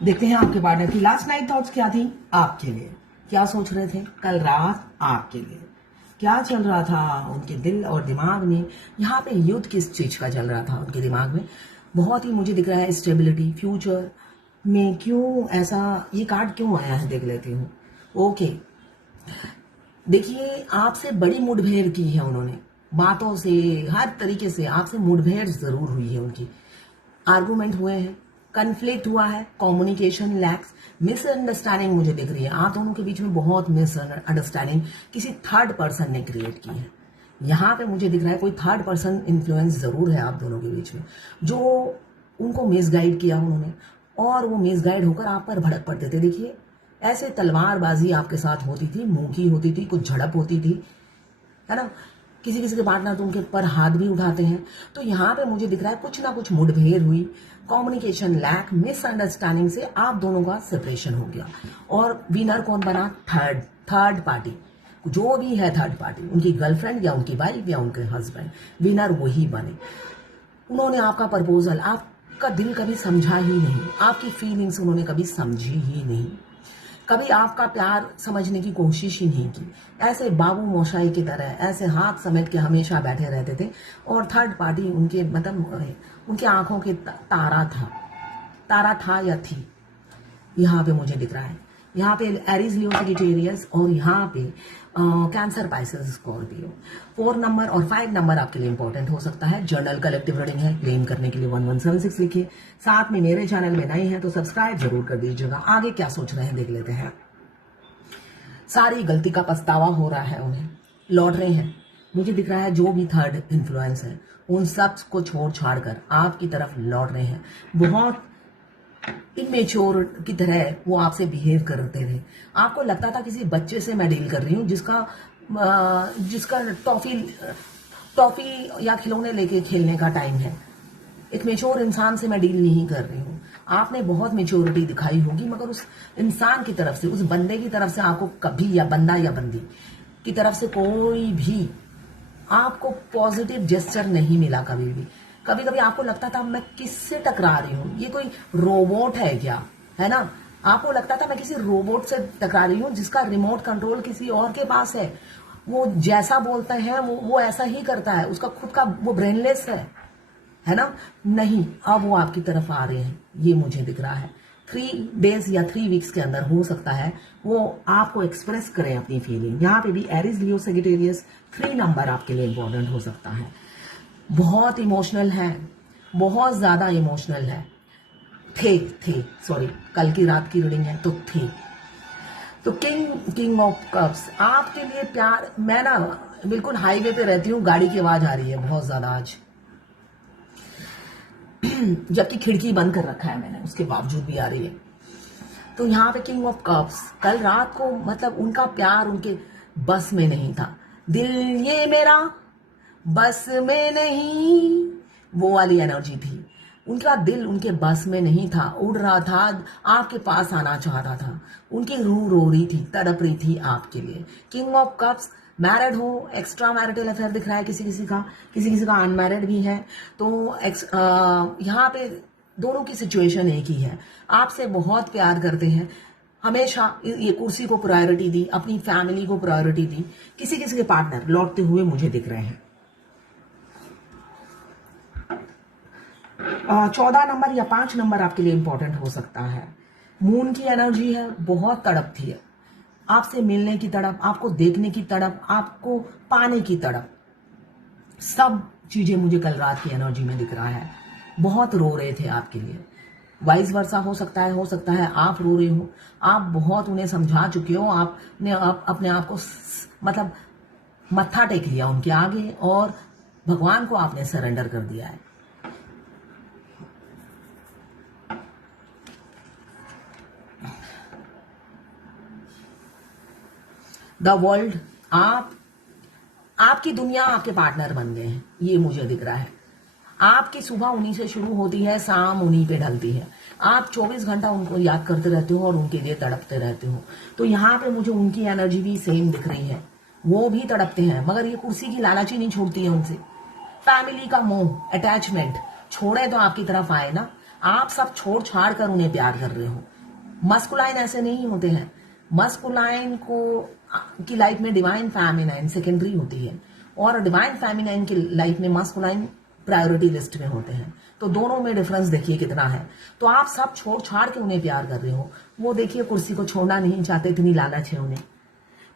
देखते हैं आपके पार्टनर की लास्ट नाइट थॉट्स क्या थी आपके लिए। क्या सोच रहे थे कल रात आपके लिए, क्या चल रहा था उनके दिल और दिमाग में। यहाँ पे युद्ध किस चीज का चल रहा था उनके दिमाग में। बहुत ही मुझे दिख रहा है स्टेबिलिटी फ्यूचर में। क्यों ऐसा ये कार्ड क्यों आया है देख लेती हूँ। ओके, देखिए आपसे बड़ी मुठभेड़ की है उन्होंने, बातों से हर तरीके से आपसे मुठभेड़ जरूर हुई है उनकी। आर्गूमेंट हुए हैं, कन्फ्लिक्ट हुआ है, कम्युनिकेशन लैक्स, मिसअंडरस्टैंडिंग मुझे दिख रही है। आप दोनों के बीच में बहुत मिसअंडरस्टैंडिंग किसी थर्ड पर्सन ने क्रिएट की है। यहाँ पे मुझे दिख रहा है कोई थर्ड पर्सन इन्फ्लुएंस जरूर है आप दोनों के बीच में, जो उनको मिसगाइड किया उन्होंने, और वो मिसगाइड होकर आप पर भड़क पड़ते थे। देखिए ऐसे तलवारबाजी आपके साथ होती थी, मुंह की होती थी, कुछ झड़प होती थी, है ना। किसी किसी के पार्टनर तो उनके पर हाथ भी उठाते हैं। तो यहाँ पे मुझे दिख रहा है कुछ ना कुछ मुठभेड़ हुई, कम्युनिकेशन लैक, मिसअंडरस्टैंडिंग से आप दोनों का सेपरेशन हो गया। और विनर कौन बना? Third party. जो भी है थर्ड पार्टी, उनकी गर्लफ्रेंड या उनकी वाइफ या उनके हस्बैंड, विनर वही बने। उन्होंने आपका प्रपोजल, आपका दिल कभी समझा ही नहीं, आपकी फीलिंग्स उन्होंने कभी समझी ही नहीं, कभी आपका प्यार समझने की कोशिश ही नहीं की। ऐसे बाबू मोशाई की तरह ऐसे हाथ समेट के हमेशा बैठे रहते थे। और थर्ड पार्टी उनके मतलब उनके आंखों के तारा था या थी, यहाँ पे मुझे दिख रहा है। यहाँ पे एरीज लियो सजिटेरियस और यहाँ पे कैंसर पाइसेस स्कॉर्पियो। 4 नंबर और 5 नंबर आपके लिए इंपॉर्टेंट हो सकता है। जर्नल कलेक्टिव रीडिंग है, क्लेम करने के लिए 1176 लिखिए। साथ में मेरे चैनल में नए हैं तो सब्सक्राइब जरूर कर दीजिएगा। आगे क्या सोच रहे हैं देख लेते हैं। सारी गलती का पछतावा हो रहा है उन्हें, लौट रहे हैं। मुझे दिख रहा है जो भी थर्ड इन्फ्लुएंस है उन सब को छोड़ छाड़ कर आपकी तरफ लौट रहे हैं। बहुत इमेच्योर की तरह वो आपसे बिहेव करते थे। आपको लगता था किसी बच्चे से मैं डील कर रही हूँ जिसका टॉफी या खिलौने लेके खेलने का टाइम है। एक मेच्योर इंसान से मैं डील नहीं कर रही हूँ। आपने बहुत मेच्योरिटी दिखाई होगी, मगर उस इंसान की तरफ से, उस बंदे की तरफ से आपको कभी, या बंदा या बंदी की तरफ से कोई भी आपको पॉजिटिव जेस्चर नहीं मिला कभी भी। कभी कभी आपको लगता था मैं किससे टकरा रही हूँ, ये कोई रोबोट है क्या, है ना। आपको लगता था मैं किसी रोबोट से टकरा रही हूँ जिसका रिमोट कंट्रोल किसी और के पास है। वो जैसा बोलता है वो ऐसा ही करता है, उसका खुद का वो ब्रेनलेस है ना। नहीं, अब वो आपकी तरफ आ रहे हैं, ये मुझे दिख रहा है। 3 डेज या 3 वीक्स के अंदर हो सकता है वो आपको एक्सप्रेस करें अपनी फीलिंग। यहाँ पे भी एरीज लियो सजिटेरियस 3 नंबर आपके लिए इंपॉर्टेंट हो सकता है। बहुत इमोशनल है, बहुत ज्यादा इमोशनल है। थे सॉरी, कल की रात की रीडिंग है तो थे। तो किंग ऑफ कप्स आपके लिए प्यार। मैं ना बिल्कुल हाईवे पे रहती हूँ, गाड़ी की आवाज आ रही है बहुत ज्यादा आज, जबकि खिड़की बंद कर रखा है मैंने, उसके बावजूद भी आ रही है। तो यहाँ पे किंग ऑफ कप्स, कल रात को मतलब उनका प्यार उनके बस में नहीं था। दिल ये मेरा बस में नहीं, वो वाली एनर्जी थी। उनका दिल उनके बस में नहीं था, उड़ रहा था, आपके पास आना चाहता था। उनकी रूह रो रही थी, तड़प रही थी आपके लिए। किंग ऑफ कप्स, मैरिड हो, एक्स्ट्रा मैरिटल अफेयर दिख रहा है किसी किसी का अनमैरिड भी है। तो यहाँ पे दोनों की सिचुएशन एक ही है। आपसे बहुत प्यार करते हैं, हमेशा ये कुर्सी को प्रायोरिटी दी, अपनी फैमिली को प्रायोरिटी दी। किसी किसी के पार्टनर लौटते हुए मुझे दिख रहे हैं। 14 नंबर या 5 नंबर आपके लिए इंपॉर्टेंट हो सकता है। मून की एनर्जी है, बहुत तड़प थी आपसे मिलने की तड़प, आपको देखने की तड़प, आपको पाने की तड़प। सब चीजें मुझे कल रात की एनर्जी में दिख रहा है। बहुत रो रहे थे आपके लिए। वाइस वर्सा हो सकता है आप रो रहे हो। आप बहुत उन्हें समझा चुके हो, आपने अपने आप को मतलब मत्था टेक लिया उनके आगे और भगवान को आपने सरेंडर कर दिया है। द वर्ल्ड, आपकी दुनिया आपके पार्टनर बन गए हैं, ये मुझे दिख रहा है। आपकी सुबह उन्हीं से शुरू होती है, शाम उन्हीं पे ढलती है। आप 24 घंटा उनको याद करते रहते हो और उनके लिए तड़पते रहते हो। तो यहाँ पे मुझे उनकी एनर्जी भी सेम दिख रही है। वो भी तड़पते हैं, मगर ये कुर्सी की लालची नहीं छोड़ती है उनसे। फैमिली का मोह, अटैचमेंट छोड़े तो आपकी तरफ आए ना। आप सब छोड़ छाड़ कर उन्हें प्यार कर रहे हो। मस्कुलाइन ऐसे नहीं होते हैं। मस्कुलाइन को की लाइफ में डिवाइन फेमिनाइन सेकेंडरी होती है और डिवाइन फेमिनाइन की लाइफ में मस्कुलाइन प्रायोरिटी लिस्ट में होते हैं। तो दोनों में डिफरेंस देखिए कितना है। तो आप सब छोड़ छाड़ के उन्हें प्यार कर रहे हो। वो देखिए कुर्सी को छोड़ना नहीं चाहते, इतनी लालच है उन्हें।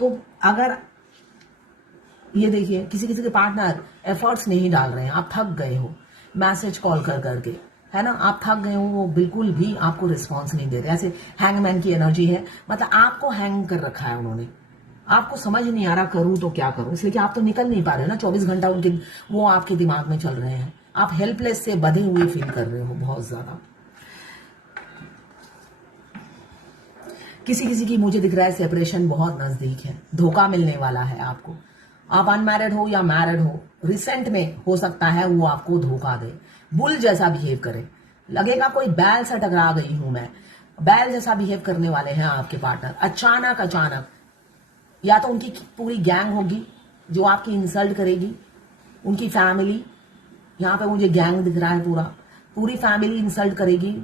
तो अगर ये देखिए किसी किसी के पार्टनर एफर्ट्स नहीं डाल रहे हैं, आप थक गए हो मैसेज कॉल कर करके, है ना, आप थक गए हो, वो बिल्कुल भी आपको रिस्पॉन्स नहीं दे रहे। ऐसे हैंगमैन की एनर्जी है, मतलब आपको हैंग कर रखा है उन्होंने। आपको समझ नहीं आ रहा करूं तो क्या करूं, इसलिए कि आप तो निकल नहीं पा रहे ना। 24 घंटा उनके वो आपके दिमाग में चल रहे हैं। आप हेल्पलेस से बधे हुए फील कर रहे हो बहुत ज्यादा। किसी किसी की मुझे दिख रहा है सेपरेशन बहुत नजदीक है, धोखा मिलने वाला है आपको। आप अनमैरिड हो या मैरिड हो, रिसेंट में हो सकता है वो आपको धोखा दे, बुल जैसा बिहेव करे। लगेगा कोई बैल से टकरा गई हूं मैं, बैल जैसा बिहेव करने वाले हैं आपके पार्टनर। अचानक अचानक या तो उनकी पूरी गैंग होगी जो आपकी इंसल्ट करेगी, उनकी फैमिली, यहाँ पे मुझे गैंग दिख रहा है पूरी फैमिली इंसल्ट करेगी।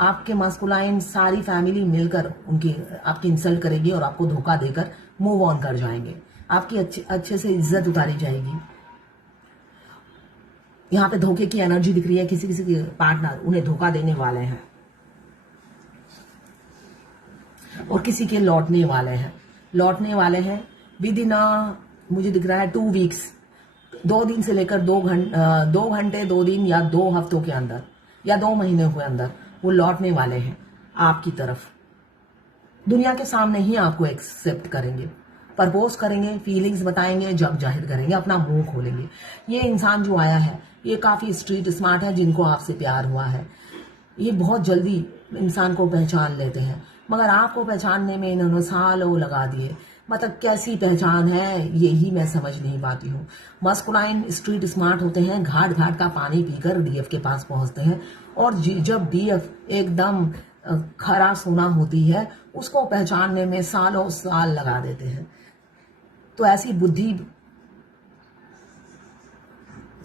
आपके मस्कुलाइन सारी फैमिली मिलकर आपकी इंसल्ट करेगी और आपको धोखा देकर मूव ऑन कर जाएंगे। आपकी अच्छे से इज्जत उतारी जाएगी। यहाँ पे धोखे की एनर्जी दिख रही है। किसी किसी के पार्टनर उन्हें धोखा देने वाले हैं और किसी के लौटने वाले हैं विद इन मुझे दिख रहा है 2 वीक्स, 2 दिन से लेकर 2 घंटे 2 दिन या 2 हफ्तों के अंदर या 2 महीने के अंदर वो लौटने वाले हैं आपकी तरफ। दुनिया के सामने ही आपको एक्सेप्ट करेंगे, प्रपोज करेंगे, फीलिंग्स बताएंगे, जग जाहिर करेंगे, अपना मुंह खोलेंगे। ये इंसान जो आया है ये काफी स्ट्रीट स्मार्ट है, जिनको आपसे प्यार हुआ है। ये बहुत जल्दी इंसान को पहचान लेते हैं, मगर आपको पहचानने में इन्होंने सालों लगा दिए। मतलब कैसी पहचान है यही मैं समझ नहीं पाती हूँ। मस्कुलाइन स्ट्रीट स्मार्ट होते हैं, घाट घाट का पानी पीकर डीएफ के पास पहुंचते हैं और जब डीएफ एकदम खरा सोना होती है उसको पहचानने में सालों साल लगा देते हैं। तो ऐसी बुद्धि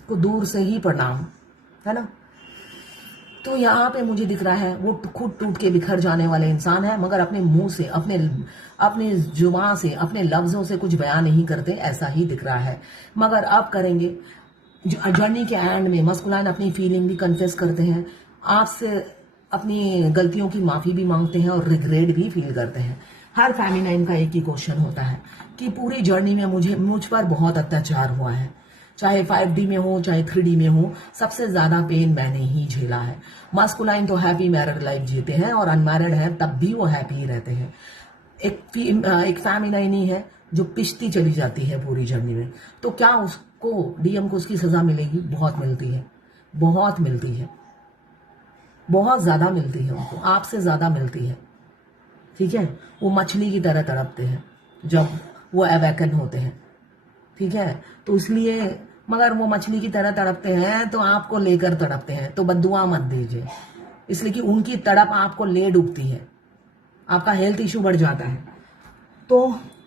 को दूर से ही प्रणाम, है ना। तो यहाँ पे मुझे दिख रहा है वो खुद टूट के बिखर जाने वाले इंसान है, मगर अपने मुंह से, अपने जुबान से, अपने लफ्जों से कुछ बयान नहीं करते, ऐसा ही दिख रहा है। मगर अब करेंगे। जर्नी के एंड में मस्कुलाइन अपनी फीलिंग भी कन्फेस करते हैं, आपसे अपनी गलतियों की माफी भी मांगते हैं और रिग्रेट भी फील करते हैं। हर फेमिनाइन का एक ही क्वेश्चन होता है कि पूरी जर्नी में मुझ पर बहुत अत्याचार हुआ है, चाहे 5D में हो चाहे 3D में हो, सबसे ज्यादा पेन मैंने ही झेला है। मस्कुलाइन तो हैप्पी मैरिड लाइफ जीते हैं और अनमैरिड है तब भी वो हैप्पी ही रहते हैं। एक फेमिनाइन ही है जो पिछती चली जाती है पूरी जर्नी में। तो क्या उसको डीएम को उसकी सजा मिलेगी? बहुत मिलती है, बहुत मिलती है, बहुत ज्यादा मिलती है उनको, आपसे ज्यादा मिलती है। ठीक है, वो मछली की तरह तड़पते हैं जब वो अवेकन होते हैं। ठीक है, तो इसलिए, मगर वो मछली की तरह तड़पते हैं तो आपको लेकर तड़पते हैं, तो बद्दुआ मत दीजिए, इसलिए कि उनकी तड़प आपको ले डूबती है, आपका हेल्थ इश्यू बढ़ जाता है। तो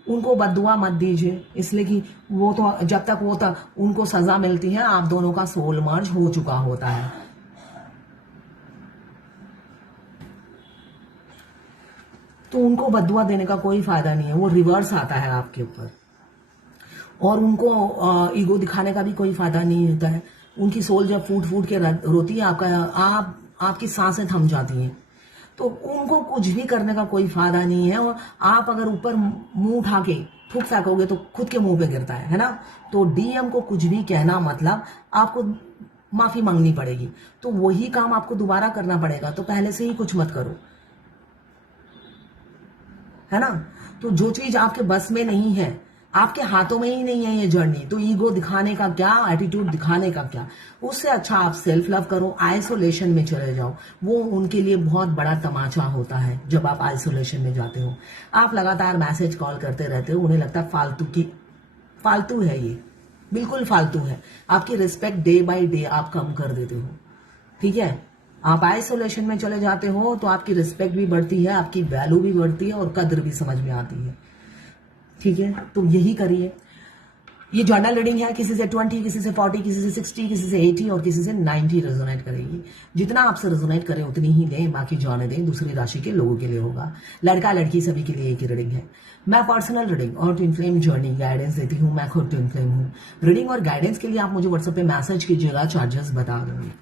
उनको बद्दुआ मत दीजिए, इसलिए कि वो तो जब तक उनको सजा मिलती है, आप दोनों का सोल मर्ज हो चुका होता है। तो उनको बद्दुआ देने का कोई फायदा नहीं है, वो रिवर्स आता है आपके ऊपर। और उनको ईगो दिखाने का भी कोई फायदा नहीं होता है। उनकी सोल जब फूट फूट के रोती है, आपकी सांसें थम जाती हैं। तो उनको कुछ भी करने का कोई फायदा नहीं है। और आप अगर ऊपर मुंह उठा के थूक फेंकोगे तो खुद के मुंह पे गिरता है ना। तो डीएम को कुछ भी कहना मतलब आपको माफी मांगनी पड़ेगी, तो वही काम आपको दोबारा करना पड़ेगा। तो पहले से ही कुछ मत करो, है ना। तो जो चीज आपके बस में नहीं है, आपके हाथों में ही नहीं है ये जर्नी, तो ईगो दिखाने का क्या, एटीट्यूड दिखाने का क्या। उससे अच्छा आप सेल्फ लव करो, आइसोलेशन में चले जाओ। वो उनके लिए बहुत बड़ा तमाचा होता है जब आप आइसोलेशन में जाते हो। आप लगातार मैसेज कॉल करते रहते हो, उन्हें लगता है फालतू है, ये बिल्कुल फालतू है। आपकी रिस्पेक्ट डे बाय डे आप कम कर देते हो। ठीक है, आप आइसोलेशन में चले जाते हो तो आपकी रिस्पेक्ट भी बढ़ती है, आपकी वैल्यू भी बढ़ती है और कद्र भी समझ में आती है। ठीक है, तो यही करिए। ये जर्नल रीडिंग है, किसी से 20, किसी से 40, किसी से 60, किसी से 80 और किसी से 90 रेजोनेट करेगी। जितना आपसे रेजोनेट करे उतनी ही दें, बाकी जाने दें, दूसरी राशि के लोगों के लिए होगा। लड़का लड़की सभी के लिए एक ही रीडिंग है। मैं पर्सनल रीडिंग और ट्विन फ्लेम जर्नी गाइडेंस देती हूँ। मैं खुद ट्विन फ्लेम हूँ। रीडिंग और गाइडेंस के लिए आप मुझे व्हाट्सएप पे मैसेज कीजिएगा, चार्जेस बता दूंगी।